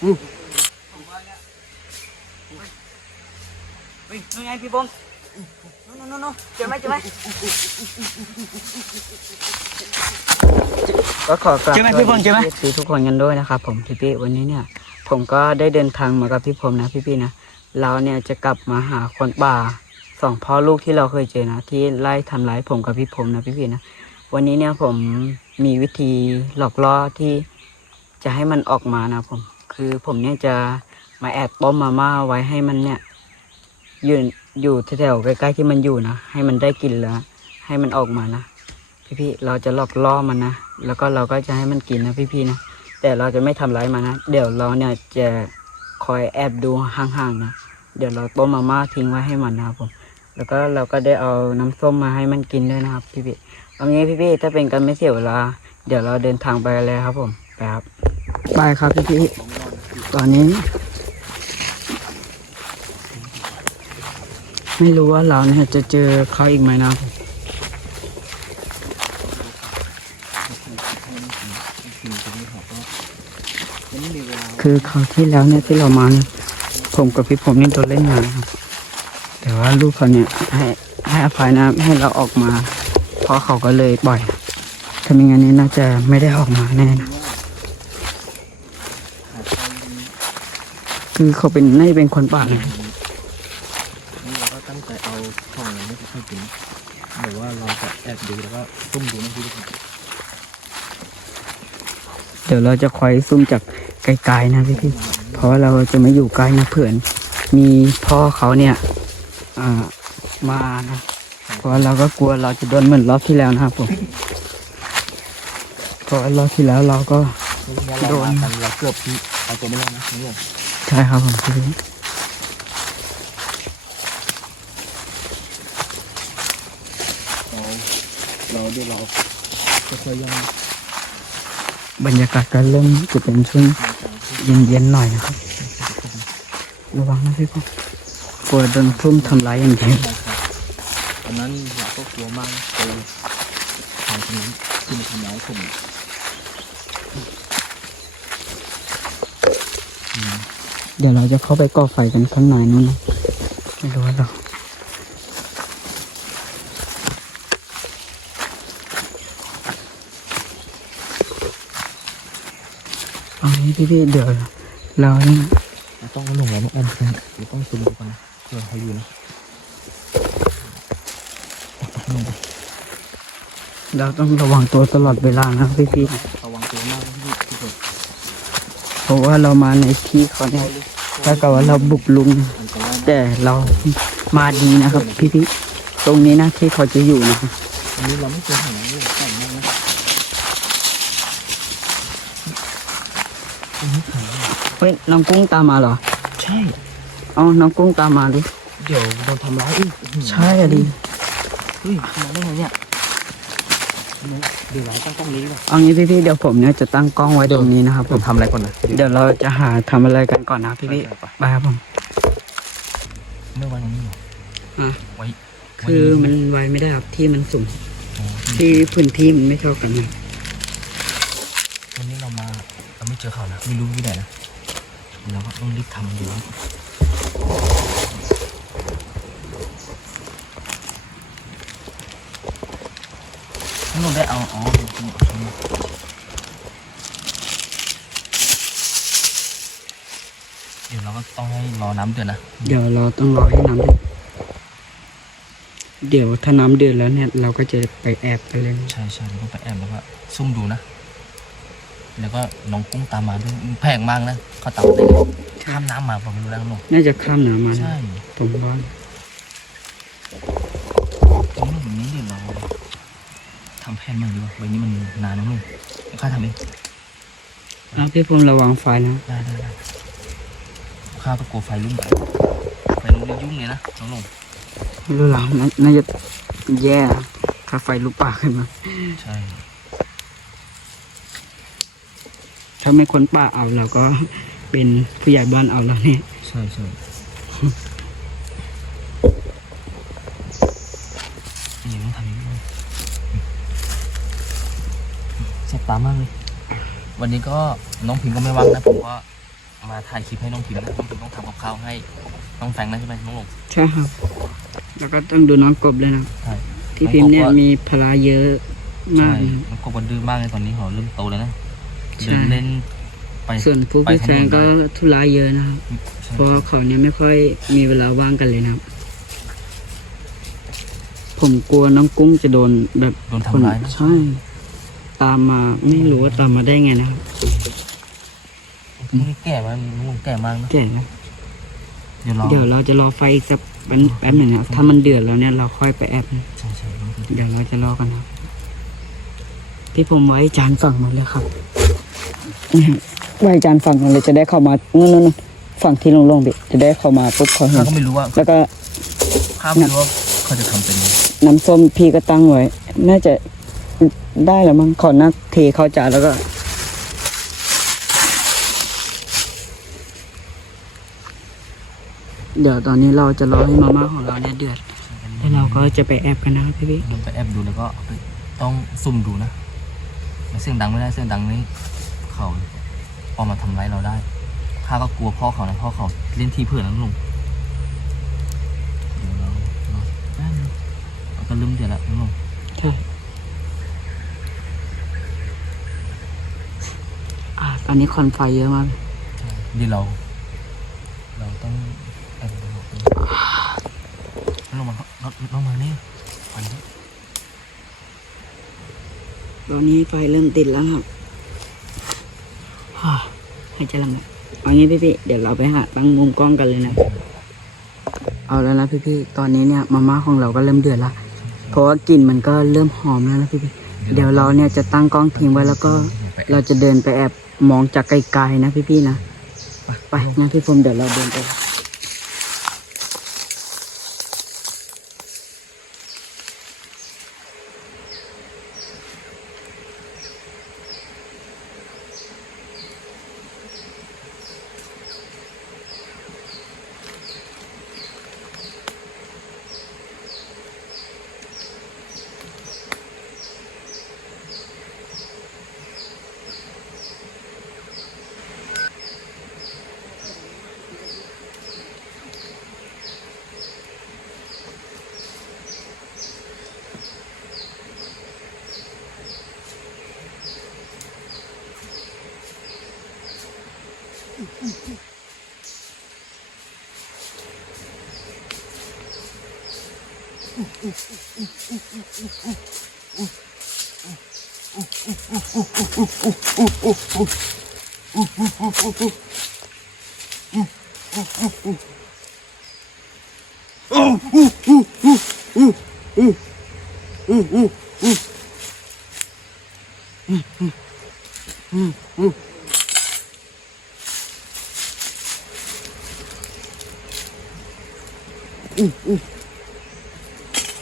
เยนู่ไงพี่บงนู่นนู่นนู่นเจอไหมเจอไหมก็ขอกราบเจอไหมพี่พลเจอไหม พี่ทุกคนกันด้วยนะครับผมพี่พี่วันนี้เนี่ย ผมก็ได้เดินทางมากับพี่ผมนะพี่พี่นะเราเนี่ยจะกลับมาหาคนป่าสองพ่อลูกที่เราเคยเจอนะที่ไล่ทำร้ายผมกับพี่ผมนะพี่พี่นะวันนี้เนี่ยผมมีวิธีหลอกล่อที่จะให้มันออกมานะผม คือผมเนี่ยจะมาแอบต้อมมาม่าไว้ให้มันเนี่ย อยู่อยู่แถวๆใกล้ๆที่มันอยู่นะให้มันได้กินแล้วให้มันออกมานะพี่ๆเราจะหลอกล่อมันนะแล้วก็เราก็จะให้มันกินนะพี่ๆนะแต่เราจะไม่ทำร้ายมันนะเดี๋ยวเราเนี่ยจะคอยแอบดูห่างๆนะเดี๋ยวเราต้มมาม่าทิ้งไว้ให้มันนะครับผมแล้วก็เราก็ได้เอาน้ำส้มมาให้มันกินด้วยนะครับพี่ๆเอางี้พี่ๆถ้าเป็นกันไม่เสียเวลา เดี๋ยวเราเดินทางไปเลยครับผมไปครับไปครับพี่ๆตอนนี้ ไม่รู้ว่าเราเนี่ยจะเจอเขาอีกไหมนะคือคราวที่แล้วเนี่ยที่เรามาเนี่ยผมกับพี่ผมนี่โดนเล่นงานครับแต่ว่าลูกเขาเนี่ยให้ให้อภัยนะให้เราออกมา เพราะเขาก็เลยปล่อยถ้าม่งั้นนี่น่าจะไม่ได้ออกมาแน่นะคือเขาเป็นน่าจะเป็นคนป่านะ นี่เราก็ตั้งใจเอาของให้เขาให้กินหรือว่าเราจะแอบดูแล้วก็ซุ่มดูนะพี่ทุกคน เดี๋ยวเราจะคอยซุ่มจากไกลๆนะพี่พี่เพราะาเราจะไม่อยู่ใกล้นะเผื่อน มีพ่อเขาเนี่ยมานะเพราะเราก็กลัวเราจะโดนเหมือนรอบที่แล้วนะครับผมเพราะรอบที่แล้วเราก็โดนเราเกือบที่เอาตัวไม่รอดนะนี่ใช่ครับผมพี่พี่เราเราเดี๋ยวเราค่อยย่อง บรรยากาศก็เริ่มจะเป็นช่วงเย็นๆหน่อยนะครับ ระวังนะพี่พ่อกลัวโดนทุ่มทำร้ายอย่างเดียวตอนนั้นเราก็กลัวมากไปทางคนนั้นที่มาทำร้ายผมเดี๋ยวเราจะเข้าไปก่อไฟกันข้างในนู้นนะไม่รู้ว่าเรา เอางี้พี่เดี๋ยวเรานี่ต้องเอาลงเราอมกันเราต้องซุ่มดูกันนะเพื่อเขาอยู่นะเราต้องระวังตัวตลอดเวลานะพี่พี่ระวังตัวมากพี่ทุกคนเพราะว่าเรามาในที่เขาเนี่ยถ้าเกิดว่าเราบุกลุงแต่เรามาดีนะครับ พี่พี่ตรงนี้นะที่เขาจะอยู่นะครับอันนี้เราไม่เคยเห็นเลกมากนะอันนี้ขาย เฮ้ยน้องกุ้งตามมาเหรอ ใช่ เอาน้องกุ้งตามมาดิ เดี๋ยวโดนทำร้ายอีกใช่อะดิเฮ้ยทำมาได้ไงเนี่ยทำไมเดี๋ยวเราต้องต้องนี้ป่ะเอางี้พี่พี่ๆเดี๋ยวผมเนี่ยจะตั้งกล้องไว้ตรงนี้นะครับผมทำอะไรก่อนนะเดี๋ยวเราจะหาทำอะไรกันก่อนนะพี่พี่ๆไปครับผม เมื่อวันนี้เหรออะ ไว้คือมันไว้ไม่ได้ครับที่มันสูงอ๋อที่พื้นที่มันไม่เท่ากันนะวันนี้เรามาเราไม่เจอเขานะไม่รู้ที่ไหนนะ เราก็ต้องรีบทำอยู่นี่เราได้เอาอ๋อเดี๋ยวเราก็ต้องให้รอน้ำเดือดนะเดี๋ยวเราต้องรอให้น้ำเดือดเดี๋ยวถ้าน้ำเดือดแล้วเนี่ยเราก็จะไปแอบไปเล่นใช่ใช่เราต้องไปแอบแล้วก็ซุ่มดูนะ แล้วก็น้องกุ้งตามมาด้วยแพงมากนะเขาตามได้ไงข้ามน้ำมาผมไม่รู้แล้วน้องน่าจะข้ามน้ำมานะใช่ตรงบ้านตรงนี้แบบนี้เดี๋ยวเราทำแผนใหม่ดีกว่าใบนี้มันนานนะลุงเดี๋ยวข้าทำเองอ้าวพี่ผมระวังไฟนะได้ได้ได้ข้ข้าก็กลัวไฟลุกเหมือนกันไฟลุกนี่ยุ่งเลยนะน้องหนุ่มไม่รู้หรอกนาน่าจะแย่ถ้าไฟลุกป่าขึ้นมาใช่ ถ้าไม่ค้นป่าเอาเราก็เป็นผู้ใหญ่บ้านเอาแล้วเนี่ยใช่ใช่นี่ต้องทำอย่างนี้เจ็บตามากเลย วันนี้ก็น้องพิมก็ไม่ว่างนะผมก็มาถ่ายคลิปให้น้องพิมนะน้องพิมต้องทำกับข้าวให้น้องแฟงนะใช่ไหมน้องหลงใช่ครับ แล้วก็ต้องดูน้องกบเลยนะใช่พี่พิมพ์เนี่ยน้องกบก็มีพละเยอะมากใช่นะน้องกบมันดื้อมากเลยตอนนี้เขาเริ่มโตแล้วนะใช่ เดินเล่นไปส่วนผู้ไปพี่ถนนแฟนก็ได้ธุระเยอะนะครับใช่เพราะเขาเนี่ยไม่ค่อยมีเวลาว่างกันเลยนะครับ ผมกลัวน้องกุ้งจะโดนแบบโดนคนทำร้ายนะใช่ ตามมาไม่รู้ว่าตามมาได้ไงนะครับมึงแก่มากมึงแก่มากนะแก่นะเดี๋ยวรอเดี๋ยวเราจะรอไฟอีกสักแป๊บแป๊บหนึ่งนะครับถ้ามันเดือดแล้วเนี่ยเราค่อยไปแอบนะใช่ใช่น้องพิมเดี๋ยวเราจะรอกันครับ ที่ผมไว้จานฝั่งนู้นเลยครับ เนี่ยไว้จานฝั่งนู้นเลยจะได้เข้ามานู่นนู่นนู่นฝั่งที่โล่งๆบิจะได้เข้ามาปุ๊บเขาเห็ข้านก็ไม่รู้ว่าแล้วก็ข้าไม่รู้ว่าเขาจะทำเป็นน้ำส้มพี่ก็ตั้งไว้ น่าจะได้แล้วมั้งขอนักเทเข้าจานแล้วก็ เดี๋ยวตอนนี้เราจะรอให้มาม่าของเราเนี่ยเดือด แล้วเราก็จะไปแอบกันนะครับพี่พี่ลงไปแอบดูแล้วก็ต้องซุ่มดูนะเสียงดังไม่ได้เสียงดังนี่ เขาพอมาทำร้ายเราได้ ข้าก็กลัวพ่อเขานะพ่อเขาเล่นทีเผื่อนะลุงเดี๋ยวเราเราได้นะเราก็เริ่มเดือดแล้วนะลุงใช่อ่าตอนนี้ควันไฟเยอะมากเลยเดี๋ยวเรา เราต้องแอบดูลงมาลงมานี่ฟันนี่ตอนนี้ไฟเริ่มติดแล้วครับ ฮ่าให้ใจลำบากเอางี้พี่พี่เดี๋ยวเราไปหาตั้งมุมกล้องกันเลยนะ เอาแล้วนะพี่พี่ตอนนี้เนี่ยมาม่าของเราก็เริ่มเดือดละ เพราะว่ากลิ่นมันก็เริ่มหอมแล้วนะพี่พี่เดี๋ยวเราเนี่ยจะตั้งกล้องทิ้งไว้แล้วก็เราจะเดินไปแอบมองจากไกลๆนะพี่พี่ๆนะ ไปงั้นพี่ผมเดี๋ยวเราเดินไป 응, 응.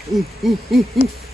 เ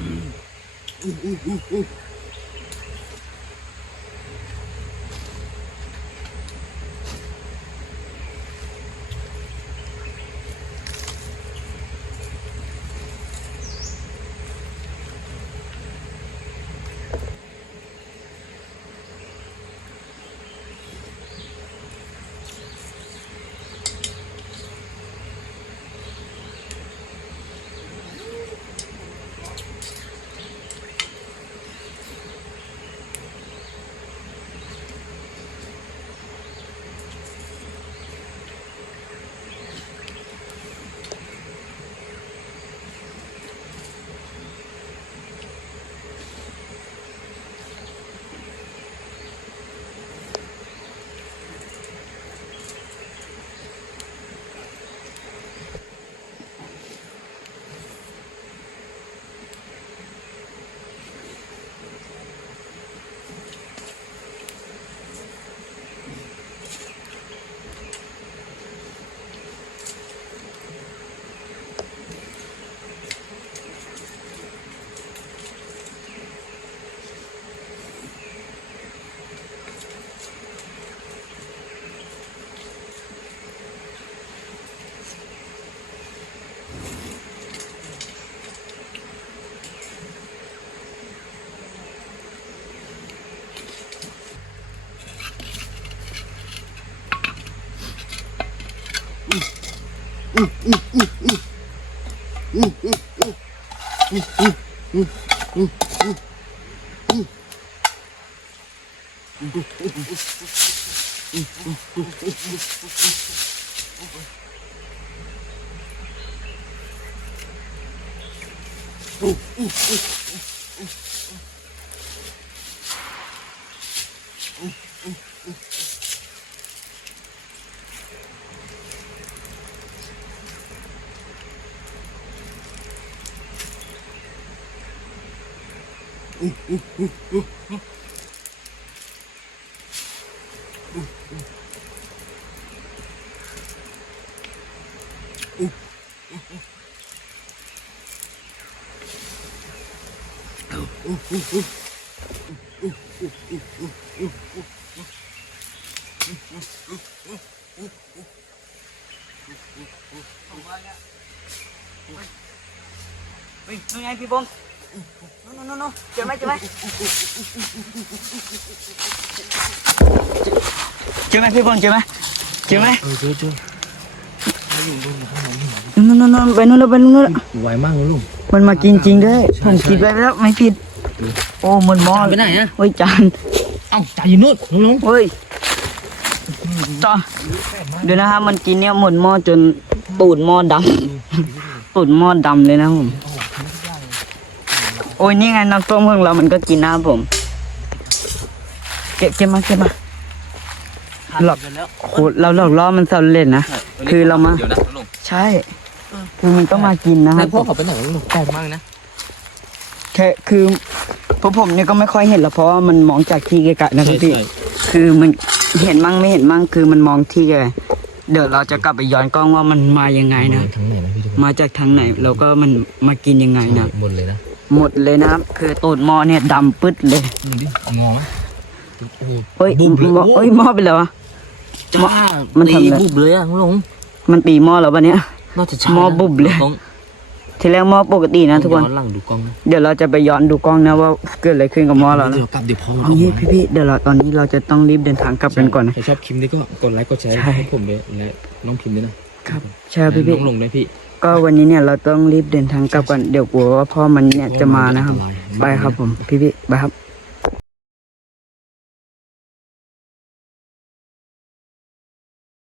Uh, uh, uh, uh. Oh. เฮ้ยนู่นไงพี่บอมนู่นนู่นนู่นเจอไหมเจอไหมเจอไหมพี่บอมเจอไหมเจอไหมเออเจอเจอนู่นนู่นนู่นไปนู่นแล้วไปนู่นแล้ว ไวมากเลยลุงมันมากินจริงด้วยผมคิดไปแล้วไม่ผิด โอ้มันมอไปไหนอะเฮ้ยจานเอ้าจ่ายอยู่นู่นลุงลุงเฮ้ยต่อเดี๋ยวนะครับมันกินเนี่ยหมดหม้อจนตูดหม้อดำตูดหม้อดำเลยนะผมโอ้ยนี่ไงน้ำต้มของเรา มันก็กินนะครับผม เก็บเก็บมาเก็บมาหลอกกันแล้วโคเราหลอกล่อมันสำเร็จนะคือเรามาเดี๋ยวนะลุงใช่คือมันก็มากินนะคนารัยบพ่อเขาไปไหนลุงแปลกมากนะ แค่คือพวกผมเนี่ยก็ไม่ค่อยเห็นหรอกเพราะว่ามันมองจากที่ไกลๆนะครับพี่ คือมันเห็นมั่งไม่เห็นมั่งคือมันมองที่ไกลเดี๋ยวเราจะกลับไปย้อนกล้องว่ามันมายังไงนะทั้งไหนนะพี่ทุกคนมาจากทางไหนแล้วก็มันมากินยังไงนะ หมดเลยนะหมดเลยนะครับ คือตูดหม้อเนี่ยดำปึ๊ดเลยดูดิงอไหมโอ้โหเฮ้ยบุบเลยหม้อเฮ้ยหม้อไปแล้ววะ จ้ามันทำอะไรตีบุบเลยอะลุงมันตีหม้อแล้วปะเนี่ยน่าจะใช่หม้อบุบเลย ต้อง ทีแรกหม้อปกตินะทุกคน ย้อหลังดูกล้องนะเดี๋ยวเราจะไปย้อนดูกล้องนะว่าเกิดอะไรขึ้นกับหม้อเรานะเดี๋ยวกลับเดี๋ยวพอเอางี้พี่ๆเดี๋ยวเราตอนนี้เราจะต้องรีบเดินทางกลับกันก่อนนะ ใครชอบคลิปนี้ก็กดไลค์กดแชร์ใช่ ให้ผมด้วยและน้องพิมพ์ด้วยนะครับใช่พี่น้พี่องลงด้วยพี่ก็วันนี้เนี่ยเราต้องรีบเดินทางกลับกันเดี๋ยวกลัวว่าพ่อมันเนี่ยจะมานะครับอันตายไปครับผมพี่พี่ๆไปครับ